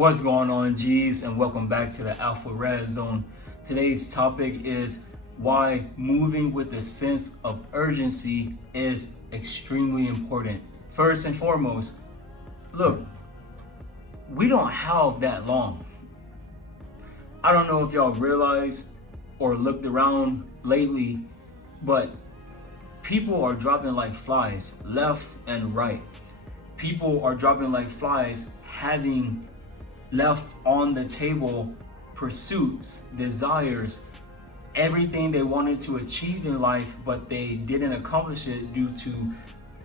What's going on, G's, and welcome back to the Alpha Red Zone. Today's topic is why moving with a sense of urgency is extremely important. First and foremost, look, we don't have that long. I don't know if y'all realize or looked around lately, but people are dropping like flies left and right. People are dropping like flies, having left on the table pursuits, desires, everything they wanted to achieve in life, but they didn't accomplish it due to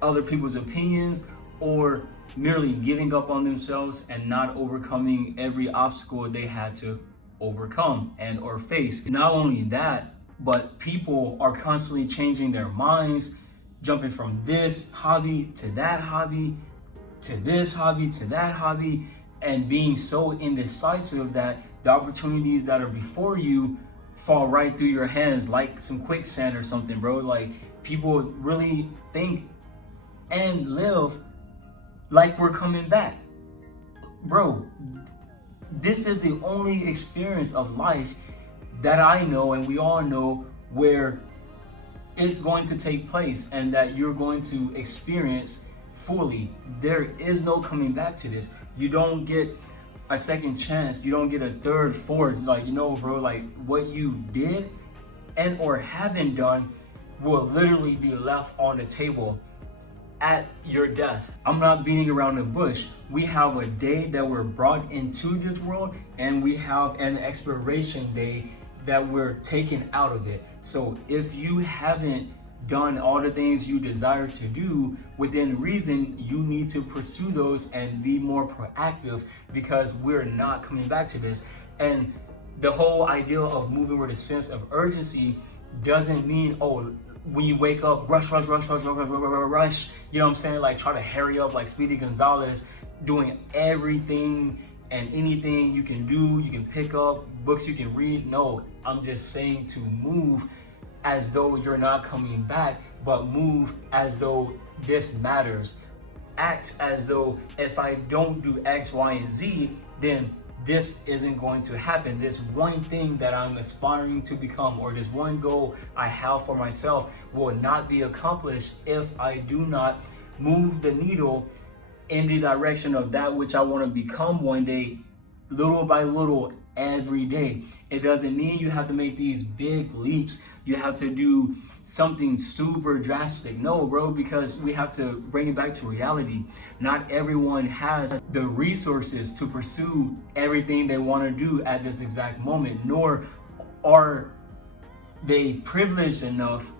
other people's opinions or merely giving up on themselves and not overcoming every obstacle they had to overcome and or face. Not only that, but people are constantly changing their minds, jumping from this hobby to that hobby, to this hobby to that hobby, and being so indecisive that the opportunities that are before you fall right through your hands like some quicksand or something, bro. Like, people really think and live like we're coming back. Bro, this is the only experience of life that I know and we all know where it's going to take place and that you're going to experience fully. There is no coming back to this. You don't get a second chance. You don't get a third, fourth. Like, bro, like what you did and or haven't done will literally be left on the table at your death. I'm not beating around the bush. We have a day that we're brought into this world, and we have an expiration day that we're taken out of it. So if you haven't done all the things you desire to do within reason, you need to pursue those and be more proactive, because we're not coming back to this. And the whole idea of moving with a sense of urgency doesn't mean, oh, when you wake up, rush, you know what I'm saying? Like, try to hurry up like Speedy Gonzalez, doing everything and anything you can do, you can pick up, books you can read. No, I'm just saying to move as though you're not coming back, but move as though this matters. Act as though if I don't do X, Y, and Z, then this isn't going to happen. This one thing that I'm aspiring to become, or this one goal I have for myself, will not be accomplished if I do not move the needle in the direction of that which I want to become one day, little by little, every day. It doesn't mean you have to make these big leaps. You have to do something super drastic. No, bro, because we have to bring it back to reality. Not everyone has the resources to pursue everything they want to do at this exact moment, nor are they privileged enough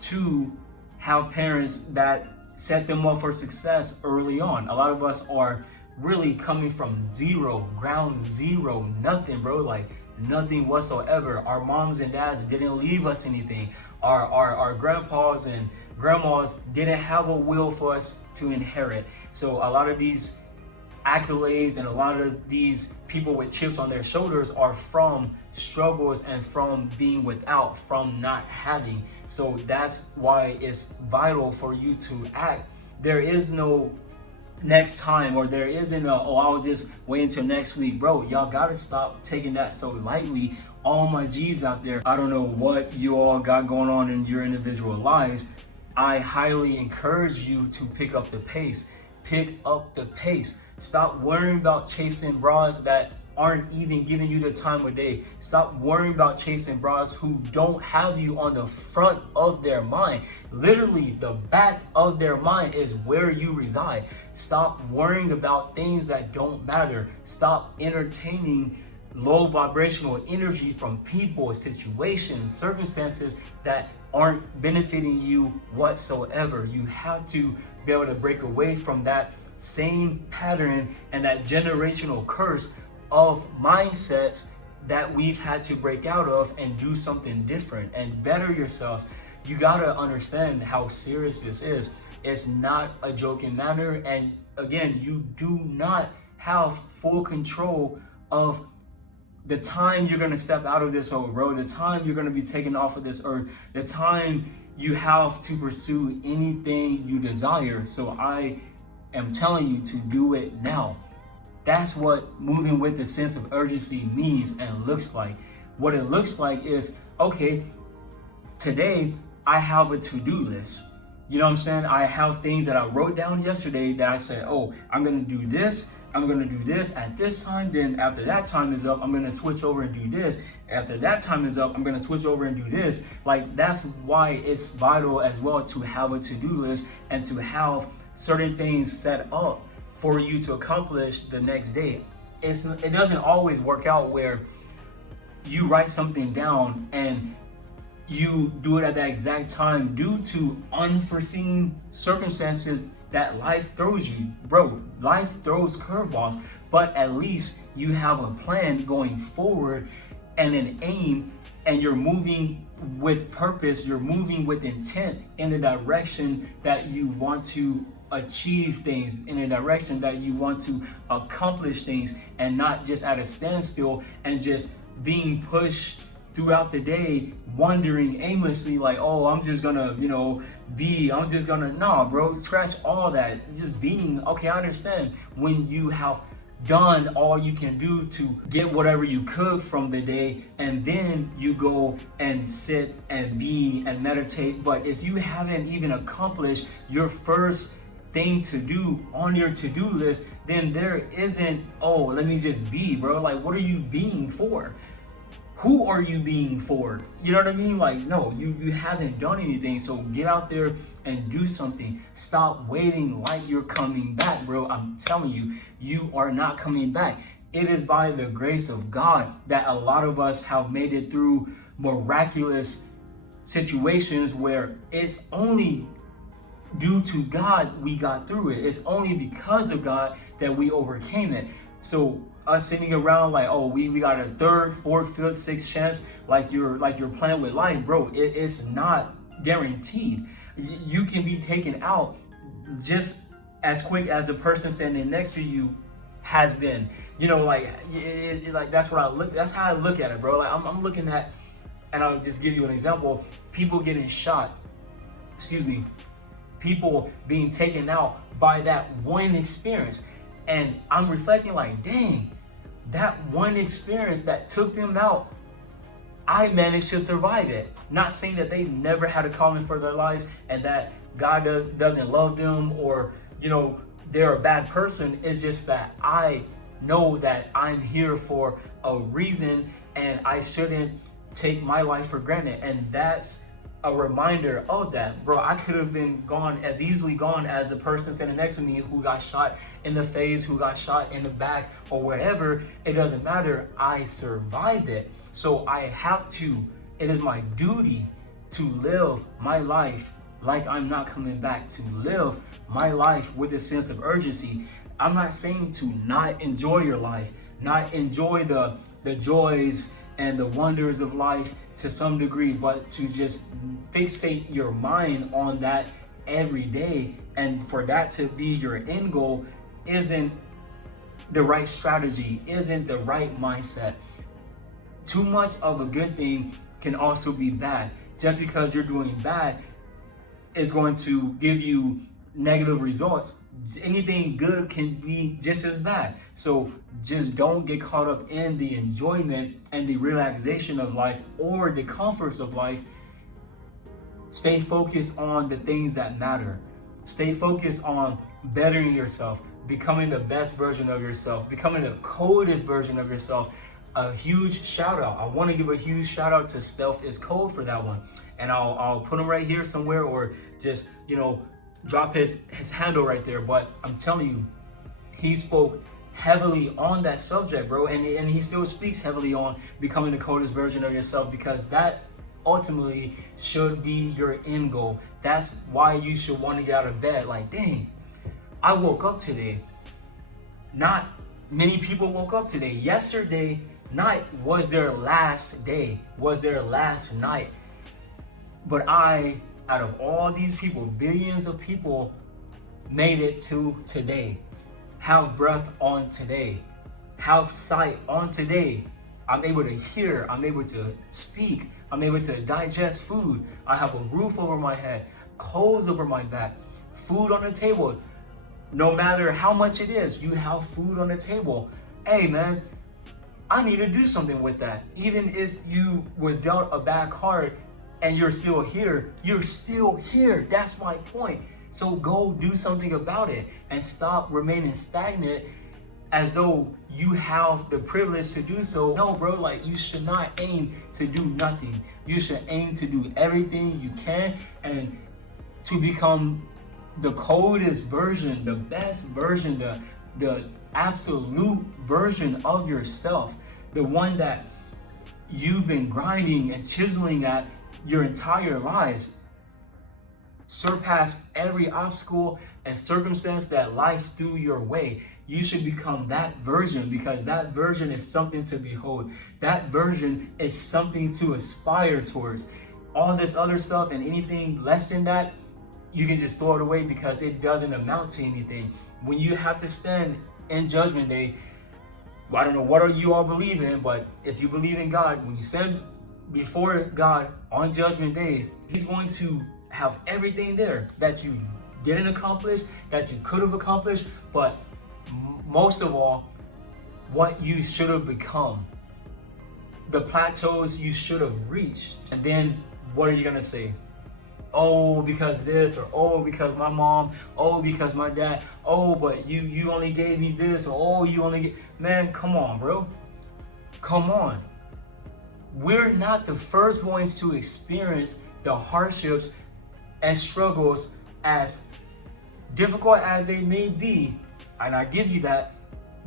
to have parents that set them up for success early on. A lot of us are really coming from zero, ground zero, nothing, bro, like nothing whatsoever. Our moms and dads didn't leave us anything. Our grandpas and grandmas didn't have a will for us to inherit. So a lot of these accolades and a lot of these people with chips on their shoulders are from struggles and from being without, from not having. So that's why it's vital for you to act. There is no next time, or there isn't a, oh, I'll just wait until next week. Bro, y'all gotta stop taking that so lightly. All my G's out there, I don't know what you all got going on in your individual lives. I highly encourage you to pick up the pace. Pick up the pace. Stop worrying about chasing bras that aren't even giving you the time of day. Stop worrying about chasing bras who don't have you on the front of their mind. Literally, the back of their mind is where you reside. Stop worrying about things that don't matter. Stop entertaining low vibrational energy from people, situations, circumstances that aren't benefiting you whatsoever. You have to be able to break away from that same pattern and that generational curse of mindsets that we've had to break out of and do something different and better yourselves. You gotta understand how serious this is. It's not a joking matter, and again, you do not have full control of the time you're gonna step out of this old road, the time you're gonna be taken off of this earth, the time you have to pursue anything you desire. So I am telling you to do it now. That's what moving with a sense of urgency means and looks like. What it looks like is, okay, today I have a to-do list. You know what I'm saying? I have things that I wrote down yesterday that I said, oh, I'm gonna do this, I'm gonna do this at this time, then after that time is up, I'm gonna switch over and do this. After that time is up, I'm gonna switch over and do this. Like, that's why it's vital as well to have a to-do list and to have certain things set up for you to accomplish the next day. It doesn't always work out where you write something down and you do it at that exact time due to unforeseen circumstances that life throws you. Bro, life throws curveballs, but at least you have a plan going forward and an aim, and you're moving with purpose, you're moving with intent in the direction that you want to achieve things, in a direction that you want to accomplish things, and not just at a standstill and just being pushed throughout the day, wondering aimlessly like, oh, I'm just gonna, nah, bro, scratch all that. Just being, okay, I understand when you have done all you can do to get whatever you could from the day, and then you go and sit and be and meditate. But if you haven't even accomplished your first thing to do on your to-do list, then there isn't, oh, let me just be, bro. Like, what are you being for? Who are you being for? You know what I mean? Like, no, you haven't done anything. So get out there and do something. Stop waiting like you're coming back, bro. I'm telling you, you are not coming back. It is by the grace of God that a lot of us have made it through miraculous situations where it's only due to God we got through it. It's only because of God that we overcame it. So us sitting around like, oh, we got a third, fourth, fifth, sixth chance, like you're playing with life, bro. It's not guaranteed. You can be taken out just as quick as the person standing next to you has been. You know, like that's how I look at it, bro. Like I'm looking at, and I'll just give you an example. People getting shot, people being taken out by that one experience. And I'm reflecting like, dang, that one experience that took them out, I managed to survive it. Not saying that they never had a calling for their lives and that God doesn't love them, or, they're a bad person. It's just that I know that I'm here for a reason and I shouldn't take my life for granted. And that's a reminder of that, bro. I could have been as easily gone as a person standing next to me who got shot in the face, who got shot in the back, or wherever. It doesn't matter. I survived it. So it is my duty to live my life like I'm not coming back, to live my life with a sense of urgency. I'm not saying to not enjoy your life, not enjoy the joys and the wonders of life to some degree, but to just fixate your mind on that every day, and for that to be your end goal isn't the right strategy, isn't the right mindset. Too much of a good thing can also be bad. Just because you're doing bad is going to give you negative results. Anything good can be just as bad. So just don't get caught up in the enjoyment and the relaxation of life or the comforts of life. Stay focused on the things that matter. Stay focused on bettering yourself, becoming the best version of yourself, becoming the coldest version of yourself. A huge shout out. I want to give a huge shout out to Stealth is Cold for that one. And I'll put him right here somewhere, or just, drop his handle right there. But I'm telling you, he spoke heavily on that subject, bro. And he still speaks heavily on becoming the coldest version of yourself, because that ultimately should be your end goal. That's why you should want to get out of bed. Like, dang, I woke up today. Not many people woke up today. Yesterday night was their last day, was their last night. But I, out of all these people, billions of people, made it to today. Have breath on today. Have sight on today. I'm able to hear. I'm able to speak. I'm able to digest food. I have a roof over my head, clothes over my back, food on the table. No matter how much it is, you have food on the table. Hey man, I need to do something with that. Even if you was dealt a bad card and you're still here, you're still here. That's my point. So go do something about it and stop remaining stagnant as though you have the privilege to do so. No, bro, like you should not aim to do nothing. You should aim to do everything you can and to become the coldest version, the best version, the absolute version of yourself, the one that you've been grinding and chiseling at your entire lives. Surpass every obstacle and circumstance that life threw your way. You should become that version, because that version is something to behold. That version is something to aspire towards. All this other stuff and anything less than that, you can just throw it away because it doesn't amount to anything. When you have to stand in Judgment Day, I don't know what you all believe in, but if you believe in God, when you stand before God on Judgment Day, He's going to have everything there that you didn't accomplish, that you could have accomplished, but most of all, what you should have become, the plateaus you should have reached. And then what are you gonna say? Oh, because this, or oh, because my mom, oh, because my dad, oh, but you only gave me this, or oh, you only get, man, come on, bro. Come on. We're not the first ones to experience the hardships and struggles, as difficult as they may be, and I give you that.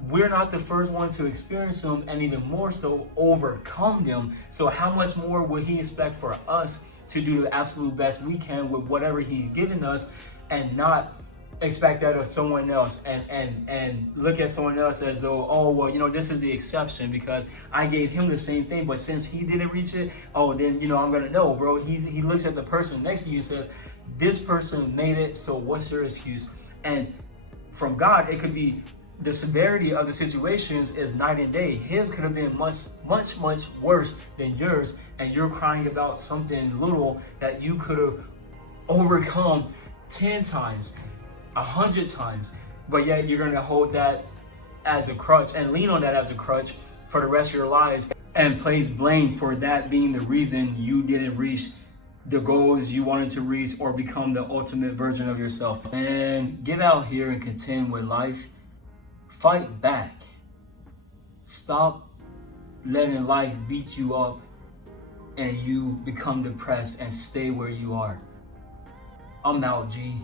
We're not the first ones to experience them, and even more so overcome them. So how much more will He expect for us to do the absolute best we can with whatever He's given us, and not expect that of someone else, and look at someone else as though, oh, well, you know, this is the exception because I gave him the same thing, but since he didn't reach it, oh, then, you know, I'm gonna know, bro. He looks at the person next to you and says, this person made it, so what's your excuse? And from God, it could be the severity of the situations is night and day. His could have been much worse than yours, and you're crying about something little that you could have overcome 10 times, 100 times, but yet you're gonna hold that as a crutch and lean on that as a crutch for the rest of your lives, and place blame for that being the reason you didn't reach the goals you wanted to reach or become the ultimate version of yourself. And get out here and contend with life. Fight back. Stop letting life beat you up and you become depressed and stay where you are. I'm out, G.